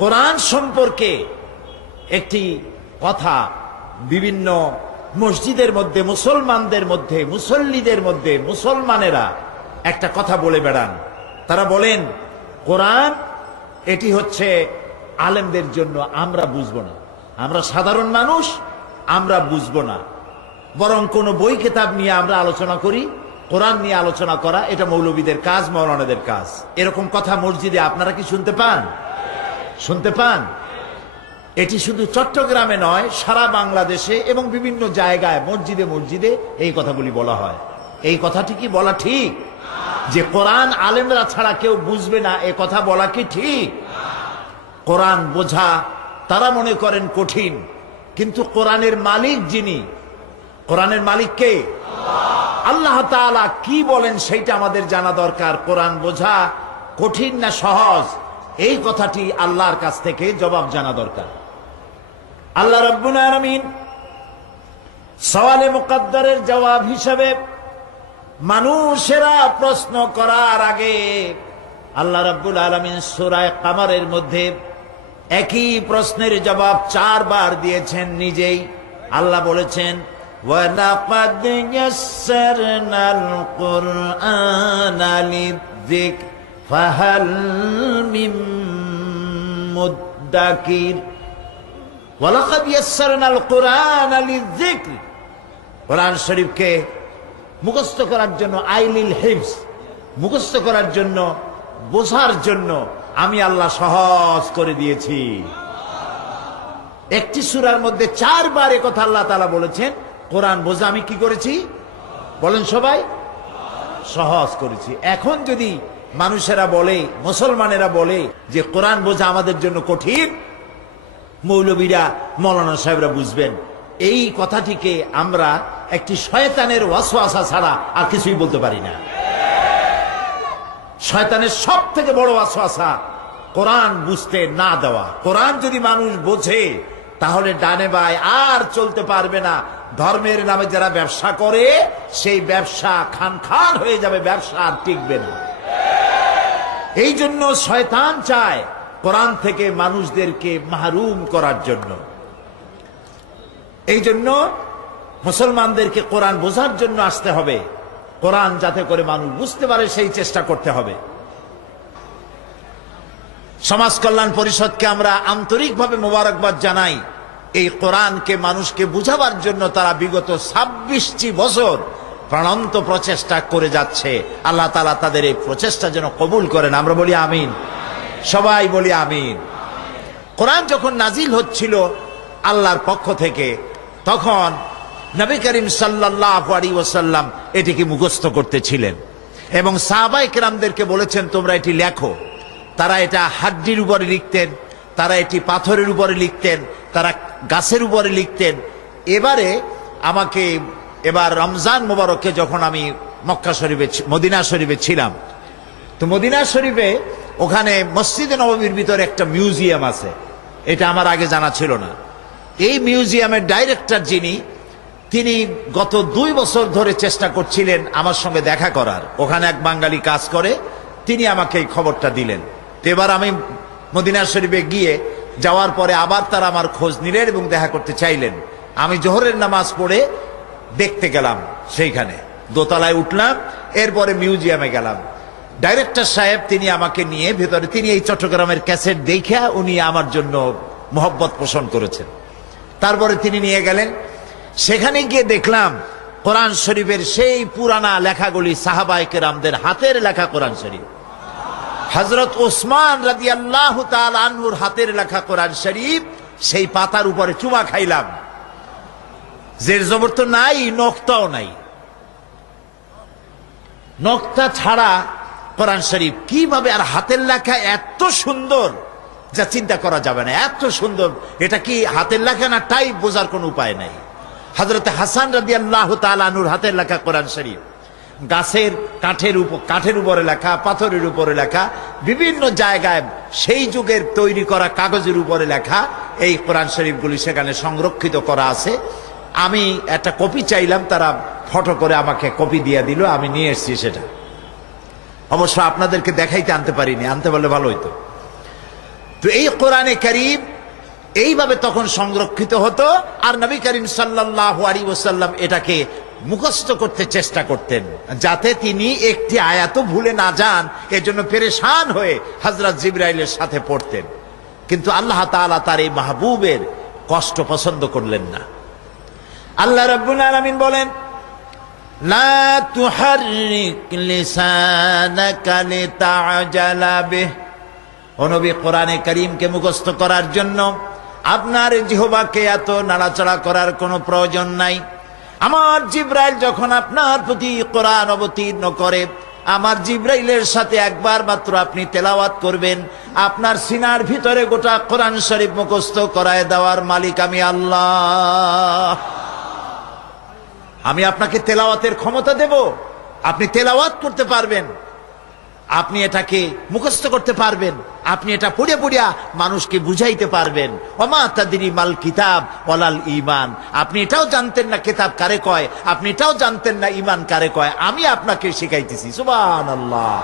কোরআন সম্পর্কে একটি কথা বিভিন্ন মসজিদের মধ্যে, মুসলমানদের মধ্যে, মুসল্লিদের মধ্যে মুসলমানেরা একটা কথা বলে বেড়ান। তারা বলেন কোরআন এটি হচ্ছে আলেমদের জন্য, আমরা বুঝবো না, আমরা সাধারণ মানুষ, আমরা বুঝবো না, বরং কোন বই কিতাব নিয়ে আমরা আলোচনা করি। কোরআন নিয়ে আলোচনা করা এটা মৌলবীদের কাজ, মাওলানাদের কাজ। এরকম কথা মসজিদে আপনারা কি শুনতে পান? শুনতে পান? এটি শুধু চট্টগ্রামে নয়, সারা বাংলাদেশে এবং বিভিন্ন জায়গায় মসজিদে মসজিদে এই কথাগুলি বলা হয়। এই কথাটি কি বলা ঠিক? যে কোরআন আলেমরা ছাড়া কেউ বুঝবে না, এ কথা বলা কি ঠিক? কোরআন বোঝা তারা মনে করেন কঠিন, কিন্তু কোরআনের মালিক যিনি, কোরআনের মালিক কে? আল্লাহ তাআলা কি বলেন সেইটা আমাদের জানা দরকার। কোরআন বোঝা কঠিন না সহজ, এই কথাটি আল্লাহর কাছ থেকে জবাব জানা দরকার। আল্লাহ রাব্বুল আলামিন সওয়ালে মুকদ্দারের জবাব হিসেবে মানুষেরা প্রশ্ন করার আগে আল্লাহ রাব্বুল আলামিন সূরা কামারের মধ্যে একই প্রশ্নের জবাব 4 বার দিয়েছেন নিজেই। আল্লাহ বলেছেন ওয়ালাকাদ ইয়াসসারনাল কুরআনা লিযিকর ফাহাল মিন মুদ্দাকির। ওয়ালাকাদ ইয়াসসারনাল কুরআনা লিযিকর, কোরআন শরীফকে মুখস্থ করার জন্য, আইলিল হিফজ, মুখস্থ করার জন্য, বোঝার জন্য আমি আল্লাহ সহজ করে দিয়েছি। একটি সূরার মধ্যে 4 বার এ কথা আল্লাহ তাআলা বলেছেন। কোরআন বোঝা আমি কি করেছি বলেন সবাই? সহজ করেছি। এখন যদি মানুষেরা বলে, মুসলমানেরা বলে যে কোরআন বোঝা আমাদের জন্য কঠিন, মৌলবীরা, মাওলানা সাহেবরা বুঝবেন, এই কথাটিকে আমরা একটি শয়তানের ওয়াসওয়াসা ছাড়া আর কিছুই বলতে পারি না। শয়তানের সব থেকে বড় ওয়াসওয়াসা কোরআন বুঝতে না দেওয়া। কোরআন যদি মানুষ বোঝে তাহলে ডানে বায় আর চলতে পারবে না। ধর্মের নামে যারা ব্যবসা করে সেই ব্যবসা খান খান হয়ে যাবে, ব্যবসা আর টিকবে না। এই জন্য শয়তান চায় কোরআন থেকে মানুষদেরকে মাহরুম করার জন্য। এই জন্য মুসলমানদেরকে কোরআন বোঝার জন্য আসতে হবে, কোরআন যাতে করে মানুষ বুঝতে পারে সেই চেষ্টা করতে হবে। সমাজ কল্যাণ পরিষদকে আমরা আন্তরিকভাবে মোবারকবাদ জানাই। এই কোরআনকে মানুষকে বুঝাবার জন্য তারা বিগত 26টি বছর প্রাণান্ত প্রচেষ্টা করে যাচ্ছে। আল্লাহ তাআলা তাদের এই প্রচেষ্টা যেন কবুল করেন। আমরা বলি আমিন, সবাই বলি আমিন। কোরআন যখন নাজিল হচ্ছিল আল্লাহর পক্ষ থেকে, তখন নবী করিম সাল্লাল্লাহু আলাইহি ওয়াসাল্লাম এটিকে মুখস্থ করতেছিলেন এবং সাহাবায়ে কেরামদেরকে বলেছেন তোমরা এটি লেখো। তারা এটা হাড্ডির উপরে লিখতেন, তারা এটি পাথরের উপরে লিখতেন, তারা গাছের উপরে লিখতেন। এবার রমজান মোবারকে যখন আমি মক্কা শরীফে, মদিনা শরীফে ছিলাম, তো মদিনা শরীফে ওখানে মসজিদে নববীর ভিতরে একটা মিউজিয়াম আছে। এটা আমার আগে জানা ছিল না। এই মিউজিয়ামের ডাইরেক্টর যিনি, তিনি গত 2 বছর ধরে চেষ্টা করছিলেন আমার সঙ্গে দেখা করার। ওখানে এক বাঙালি কাজ করে, তিনি আমাকে এই খবরটা দিলেন। তো এবার আমি মদিনা শরীফে যাওয়ার পরে আবার তারা আমার খোঁজ নিলেন এবং দেখা করতে চাইলেন। আমি জোহরের নামাজ পড়ে দেখতে গেলাম, সেইখানে দোতলায় উঠলাম, এরপরে মিউজিয়ামে গেলাম। ডাইরেক্টর সাহেব তিনি আমাকে নিয়ে ভেতরে, তিনি এই চট্টগ্রামের ক্যাসেট দেখা উনি আমার জন্য মহব্বত পোষণ করেছেন। তারপরে তিনি নিয়ে গেলেন, সেখানে গিয়ে দেখলাম কোরআন শরীফের সেই পুরানা লেখাগুলি, সাহাবায়ে কেরামদের হাতের লেখা কোরআন শরীফ। হযরত ওসমান রাদিয়াল্লাহু তাআলা আনহুর হাতের লেখা কোরআন শরীফ, সেই পাতার উপরে চুমা খাইলাম। জের জবর তো নাই, নক্তাও নাই, নক্তা ছাড়া কোরআন শরীফ কিভাবে, আর হাতের লেখা এত সুন্দর যা চিন্তা করা যাবে না, এত সুন্দর। এটা কি হাতের লেখা না টাইপ, বোঝার কোনো উপায় নাই। হযরত হাসান রাদিয়াল্লাহু তাআলা আনহুর হাতের লেখা কোরআন শরীফ, গাছের কাঠের উপরে লেখা, পাথরের উপরে লেখা, বিভিন্ন জায়গায় সেই যুগের তৈরি করা কাগজের উপরে লেখা এই কোরআন শরীফগুলি সেখানে সংরক্ষিত করা আছে। আমি একটা কপি চাইলাম, তারা ফটো করে আমাকে কপি দিয়ে দিল, আমি নিয়ে এসেছি সেটা। অবশ্য আপনাদেরকে দেখাইতে আনতে পারিনি, আনতে পারলে ভালো হইতো। তো তো এই কোরআনে কারীম এইভাবে তখন সংরক্ষিত হতো, আর নবী করিম সাল্লাল্লাহু আলাইহি ওয়াসাল্লাম এটাকে মুখস্থ করতে চেষ্টা করতেন, যাতে তিনি একটি আয়াতও ভুলে না যান। এজন্য পেরেশান হয়ে হযরত জিবরাইলের সাথে পড়তেন। কিন্তু আল্লাহ তাআলা তার এই মাহবুবের কষ্ট পছন্দ করলেন না। আল্লাহ রাব্বুল আলামিন বলেন, লা তুহাররিক লিসানাকা লিতা'জালা বিহি, ও নবী কোরআনে কারীমকে মুখস্থ করার জন্য আপনার জিহ্বাকে এত নাড়াচাড়া করার কোনো প্রয়োজন নাই। আমার জিবরাইল যখন আপনার প্রতি কোরআন অবতীর্ণ করে, আমার জিবরাইলের সাথে একবার মাত্র আপনি তেলাওয়াত করবেন, আপনার সিনার ভিতরে গোটা কোরআন শরীফ মুখস্থ করায় দেওয়ার মালিক আমি আল্লাহ। আমি আপনাকে তেলাওয়াতের ক্ষমতা দেব, আপনি তেলাওয়াত করতে পারবেন, আপনি এটাকে মুখস্থ করতে পারবেন, আপনি এটা পড়ে পড়িয়া মানুষকে বুঝাইতে পারবেন। ওমা তাদরি মাল কিতাব ওয়ালাল ঈমান, আপনি এটাও জানতেন না কিতাব কারে কয়, আপনি এটাও জানতেন না ঈমান কারে কয়, আমি আপনাকে শিখাইতেছি। সুবহানাল্লাহ।